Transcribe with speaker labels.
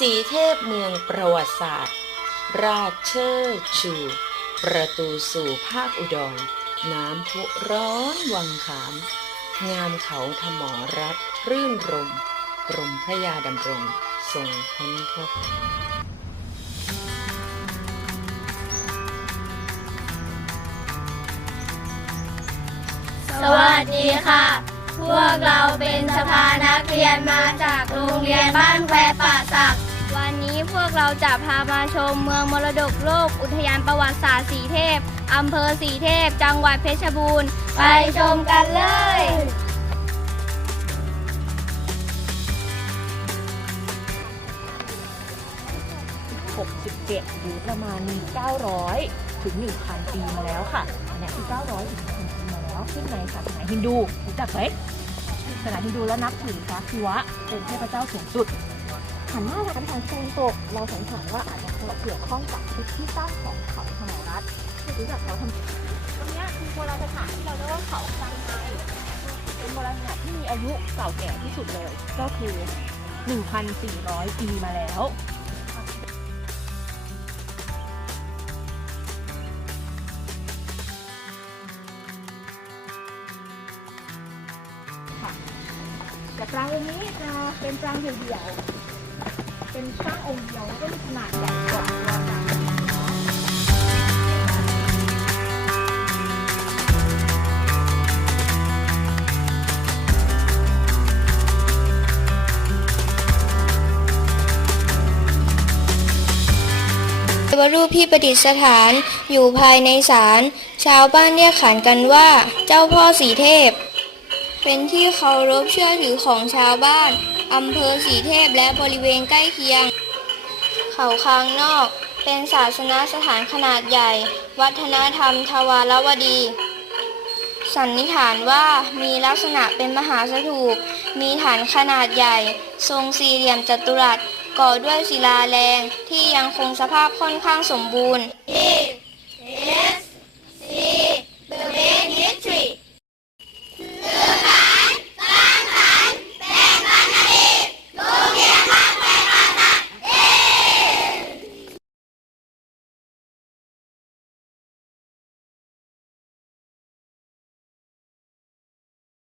Speaker 1: สีเทพเมืองประวัติศาสตร์ ราชเชิดชู ประตูสู่ภาคอุดร น้ำพุร้อนวังขาม งามเขาธมอรัฐรื่นรมกรมพระยาดำรงทรงพ้นพบ
Speaker 2: สวัสดีค่ะ พวกเราเป็นสภานักเรียนมาจากโรงเรียนบ้านแควป่าสักวันนี้ พวกเราจะพามาชมเมืองมรดกโลก อุทยานประวัติศาสตร์สีเทพ อำเภอสีเทพ จังหวัดเพชรบูรณ์ ไปชมกันเลย
Speaker 3: 67หรือประมาณ 900 ถึง 1,000 ปีมาแล้วค่ะอันนี้คือ 900 ถึง 1,000 ปีมาแล้วขึ้นในศาสนาฮินดูรู้จักไหมศาสนาฮินดูแล้วนับถือพระศิวะเป็นเทพเจ้าสูงสุด
Speaker 4: หันหน้าทางทางตะวันตกเราสันนิษฐานว่าอาจจะเกี่ยวข้องกับทิศที่ตั้งของเขาธรรมรัฐรู้จักเขาทำตรงนี้คือโบราณสถานที่เราเรียกว่าเขาตังไม
Speaker 3: เป็นโบราณสถานที่มีอายุเก่าแก่ที่สุดเลย ก็คือ 1,400 ปีมาแล้ว
Speaker 4: แต่ปรางองนี้จะเป็นปรางเดี่ยวๆ เป็นสร้างองค์เดียวแล้วก็มีขนาดใหญ่กว่าตัวปราง
Speaker 2: วรูปที่ประดิษฐานอยู่ภายในศาลชาวบ้านเรียกขานกันว่า เจ้าพ่อสีเทพ เป็นที่เคารพเชื่อถือของชาวบ้าน อำเภอสีเทพและบริเวณใกล้เคียง เขาคางนอก เป็นศาสนสถานขนาดใหญ่ วัฒนธรรมทวารวดี สันนิษฐานว่ามีลักษณะเป็นมหาสถูป มีฐานขนาดใหญ่ ทรงสี่เหลี่ยมจัตุรัส ก่อด้วยศิลาแรงที่ยังคงสภาพค่อนข้างสมบูรณ์